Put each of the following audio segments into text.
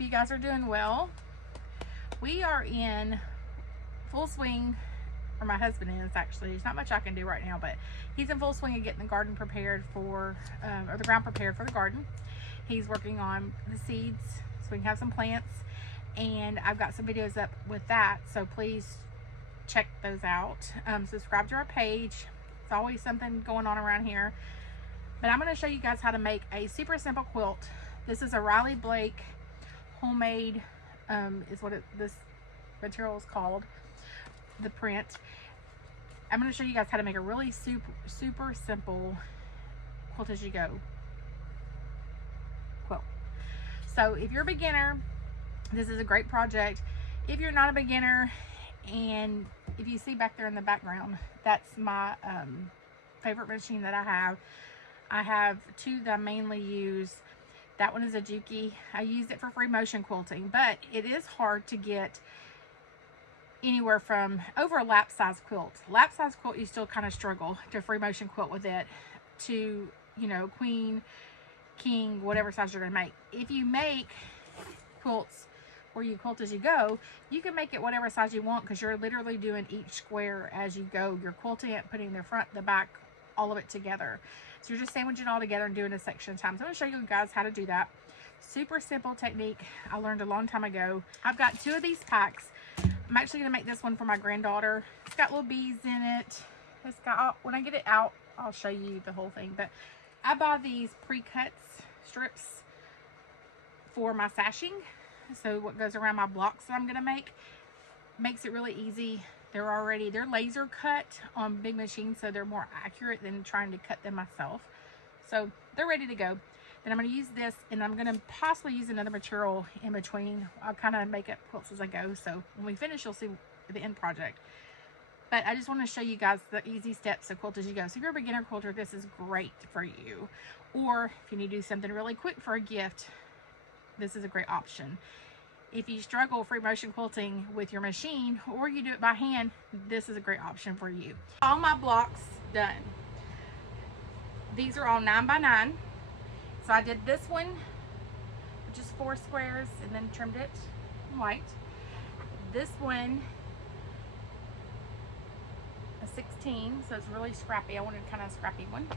hope you guys are doing well. We are in full swing, or my husband is actually. There's not much I can do right now, but he's in full swing of getting the garden prepared for, or the ground prepared for the garden. He's working on the seeds so we can have some plants, and I've got some videos up with that, so please check those out. Subscribe to our page. It's always something going on around here. But I'm going to show you guys how to make a super simple quilt. This is a Riley Blake homemade, is what this material is called, the print. I'm going to show you guys how to make a really super simple quilt as you go quilt. So if you're a beginner, this is a great project. If you're not a beginner, and if you see back there in the background, that's my favorite machine that I have. I have two that I mainly use. That one is a Juki. I use it for free motion quilting, but it is hard to get anywhere from over a lap size quilt. Lap size quilt, you still kind of struggle to free motion quilt with it, to, you know, queen, king, whatever size you're going to make. If you make quilts where you quilt as you go, you can make it whatever size you want, because you're literally doing each square as you go. You're quilting it, putting the front, the back, all of it together. So you're just sandwiching it all together and doing a section at a time. So I'm going to show you guys how to do that. Super simple technique I learned a long time ago. I've got two of these packs. I'm actually going to make this one for my granddaughter. It's got little bees in it. It's got, when I get it out, I'll show you the whole thing. But I buy these pre-cuts strips for my sashing. So what goes around my blocks that I'm going to make, makes it really easy. They're laser cut on big machines, so they're more accurate than trying to cut them myself. So they're ready to go. Then I'm going to use this, and I'm going to possibly use another material in between. I'll kind of make up quilts as I go, so when we finish, you'll see the end project. But I just want to show you guys the easy steps of quilt as you go. So if you're a beginner quilter, this is great for you. Or if you need to do something really quick for a gift, this is a great option. If you struggle free motion quilting with your machine, or you do it by hand, this is a great option for you. All my blocks done. These are all 9 by 9. So I did this one, which is 4 squares, and then trimmed it in white. This one, a 16, so it's really scrappy. I wanted kind of a scrappy one.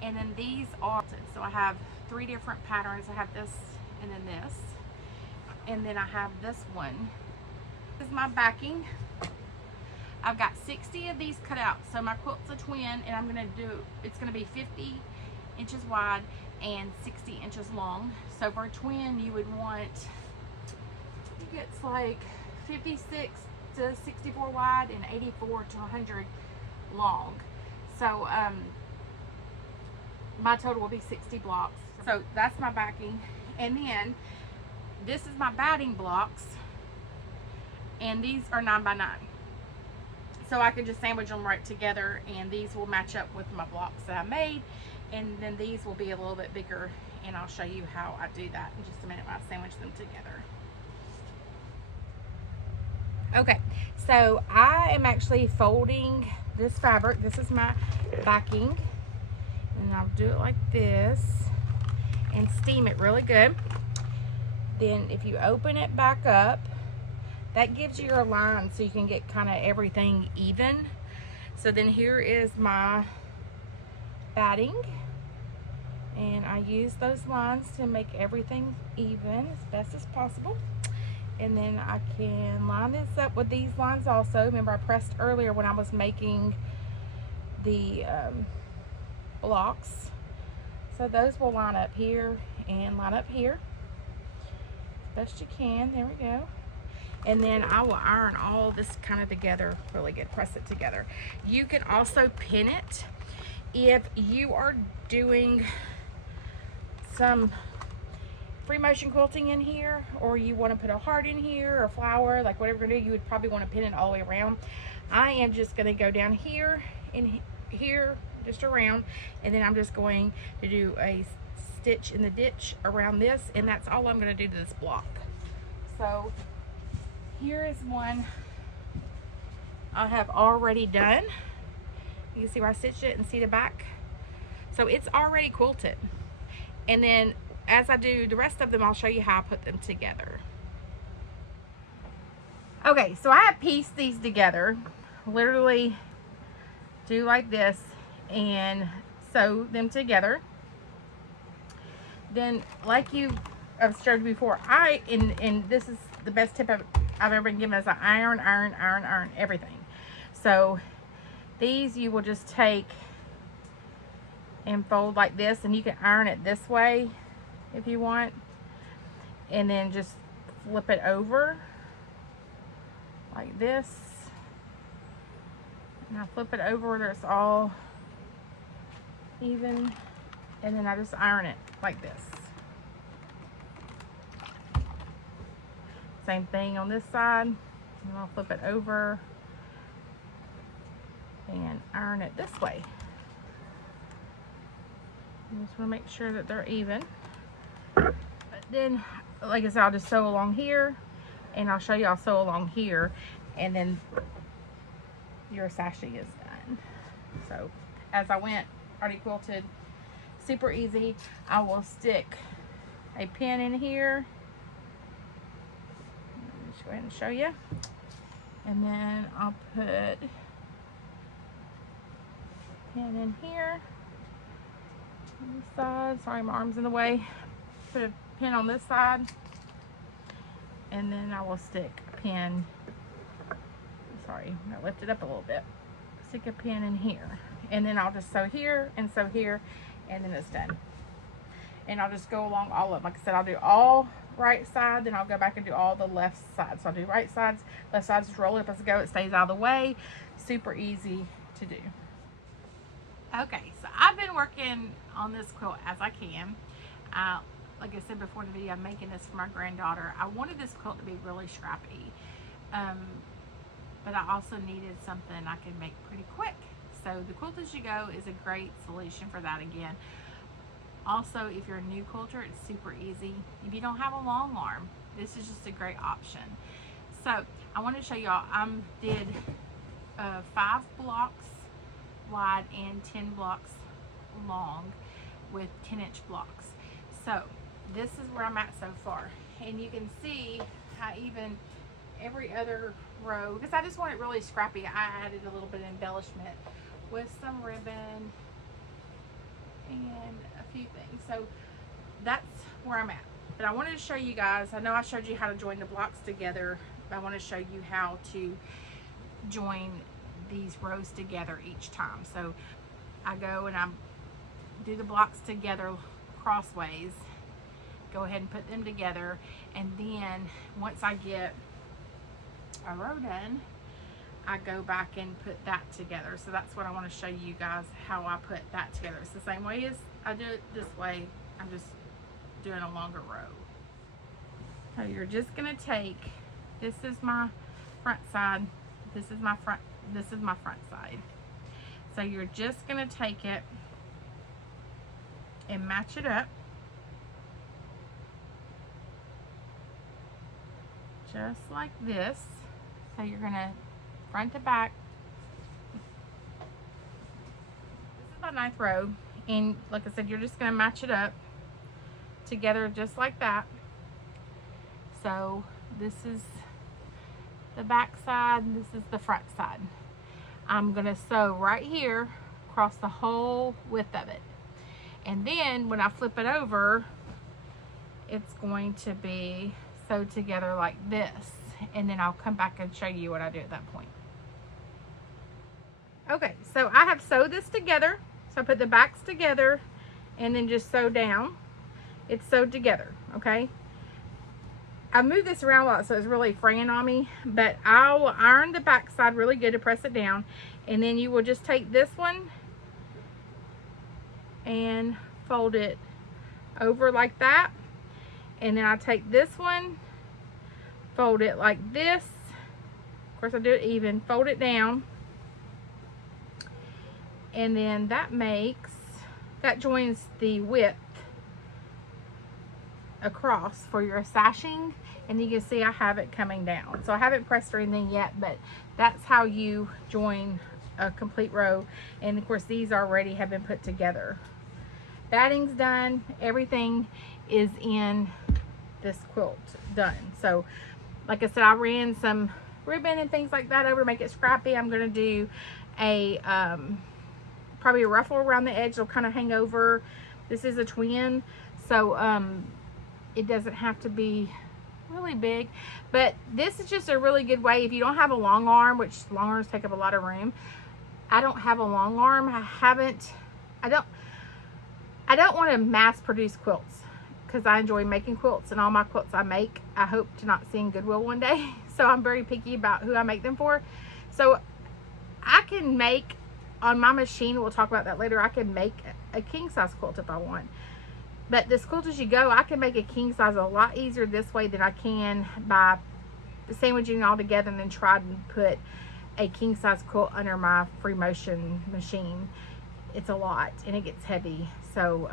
And then these are, so I have 3 different patterns. I have this, and then this. And then I have this one. This is my backing. I've got 60 of these cut out. So my quilt's a twin, and I'm gonna do, it's gonna be 50 inches wide and 60 inches long. So for a twin, you would want, I think it's like 56 to 64 wide and 84 to 100 long. So my total will be 60 blocks. So that's my backing. And then this is my batting blocks, and these are 9 by 9. So I can just sandwich them right together, and these will match up with my blocks that I made. And then these will be a little bit bigger, and I'll show you how I do that in just a minute when I sandwich them together. Okay, so I am actually folding this fabric. This is my backing, and I'll do it like this and steam it really good. Then if you open it back up, that gives you your line so you can get kind of everything even. So then here is my batting, and I use those lines to make everything even as best as possible. And then I can line this up with these lines also. Remember, I pressed earlier when I was making the blocks. So those will line up here and line up here. Best you can. There we go. And then I will iron all this kind of together really good, press it together. You can also pin it if you are doing some free motion quilting in here, or you want to put a heart in here or a flower, like whatever you're gonna do. You would probably want to pin it all the way around. I am just going to go down here and here, just around, and then I'm just going to do a stitch in the ditch around this, and that's all I'm going to do to this block. So here is one I have already done. You can see where I stitched it and see the back. So it's already quilted. And then as I do the rest of them, I'll show you how I put them together. Okay, so I have pieced these together, literally do like this and sew them together. Then, like I've showed before, and this is the best tip I've ever been given, is I iron everything. So these you will just take and fold like this, and you can iron it this way if you want, and then just flip it over like this, and I flip it over where it's all even, and then I just iron it like this. Same thing on this side, and I'll flip it over and iron it this way. I just want to make sure that they're even. But then, like I said, I'll just sew along here, and I'll show you I'll sew along here, and then your sashing is done. So as I went, already quilted, super easy. I will stick a pin in here. Just go ahead and show you, and then I'll put a pin in here on this side. Sorry, my arm's in the way. Put a pin on this side, and then I will stick a pin. Sorry, I'm gonna lift it up a little bit. Stick a pin in here, and then I'll just sew here and sew here, and then it's done. And I'll just go along all of them. Like I said, I'll do all right side, then I'll go back and do all the left side. So I'll do right sides, left sides, just roll it up as I go. It stays out of the way. Super easy to do. Okay, so I've been working on this quilt as I can. Like I said before in the video, I'm making this for my granddaughter. I wanted this quilt to be really scrappy, but I also needed something I could make pretty quick. So the Quilt As You Go is a great solution for that again. Also, if you're a new quilter, it's super easy. If you don't have a long arm, this is just a great option. So I want to show y'all, I did 5 blocks wide and 10 blocks long with 10-inch blocks. So this is where I'm at so far, and you can see how even every other row, because I just want it really scrappy, I added a little bit of embellishment with some ribbon and a few things. So that's where I'm at. But I wanted to show you guys, I know I showed you how to join the blocks together, but I want to show you how to join these rows together each time. So I go and I do the blocks together crossways, go ahead and put them together, and then once I get a row done, I go back and put that together. So that's what I want to show you guys, how I put that together. It's the same way as I do it this way, I'm just doing a longer row. So you're just going to take, this is my front side, this is my front side. So you're just going to take it and match it up just like this. So you're going to front to back. This is my 9th row, and like I said, you're just going to match it up together just like that. So this is the back side, this is the front side. I'm going to sew right here across the whole width of it, and then when I flip it over, it's going to be sewed together like this, and then I'll come back and show you what I do at that point. Okay, so I have sewed this together. So I put the backs together and then just sew down. It's sewed together, okay? I moved this around a lot, so it's really fraying on me, but I will iron the back side really good to press it down, and then you will just take this one and fold it over like that, and then I take this one, fold it like this. Of course, I do it even, fold it down, and then that joins the width across for your sashing, and you can see I have it coming down. So I haven't pressed or anything yet, but that's how you join a complete row. And of course, these already have been put together. Batting's done, everything is in this quilt done. So like I said, I ran some ribbon and things like that over to make it scrappy. I'm going to do a probably a ruffle around the edge. It'll kind of hang over. This is a twin, so it doesn't have to be really big, but this is just a really good way if you don't have a long arm, which long arms take up a lot of room. I don't have a long arm. I don't want to mass produce quilts because I enjoy making quilts, and all my quilts I make I hope to not see in Goodwill one day. So I'm very picky about who I make them for. So I can make on my machine, we'll talk about that later, I can make a king size quilt if I want. But this Quilt As You Go, I can make a king size a lot easier this way than I can by sandwiching it all together and then try to put a king size quilt under my free motion machine. It's a lot and it gets heavy. So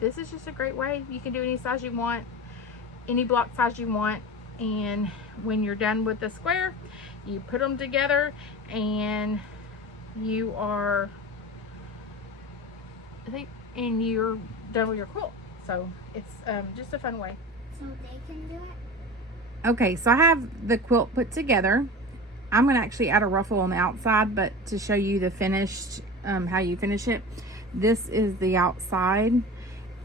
this is just a great way. You can do any size you want, any block size you want, and when you're done with the square, you put them together and you are, and you're done with your quilt. So it's just a fun way. So they can do it? Okay, so I have the quilt put together. I'm going to actually add a ruffle on the outside, but to show you the finished, how you finish it. This is the outside.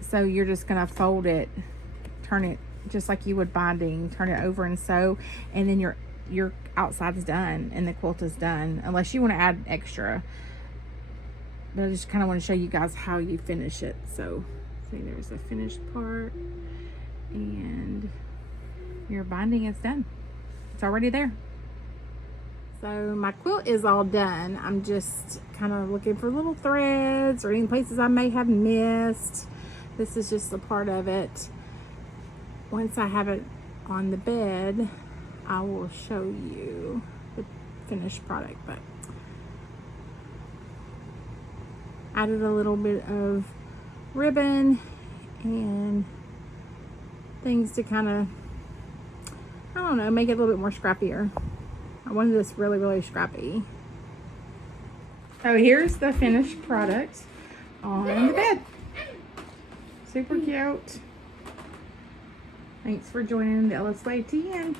So you're just going to fold it, turn it just like you would binding, turn it over and sew, and then your outside is done and the quilt is done, unless you want to add extra. But I just kind of want to show you guys how you finish it. So see, there's the finished part and your binding is done. It's already there. So my quilt is all done. I'm just kind of looking for little threads or any places I may have missed. This is just a part of it. Once I have it on the bed, I will show you the finished product. But added a little bit of ribbon and things to kind of, I don't know, make it a little bit more scrappier. I wanted this really, really scrappy. So here's the finished product on the bed. Super cute. Thanks for joining the LS Way TN.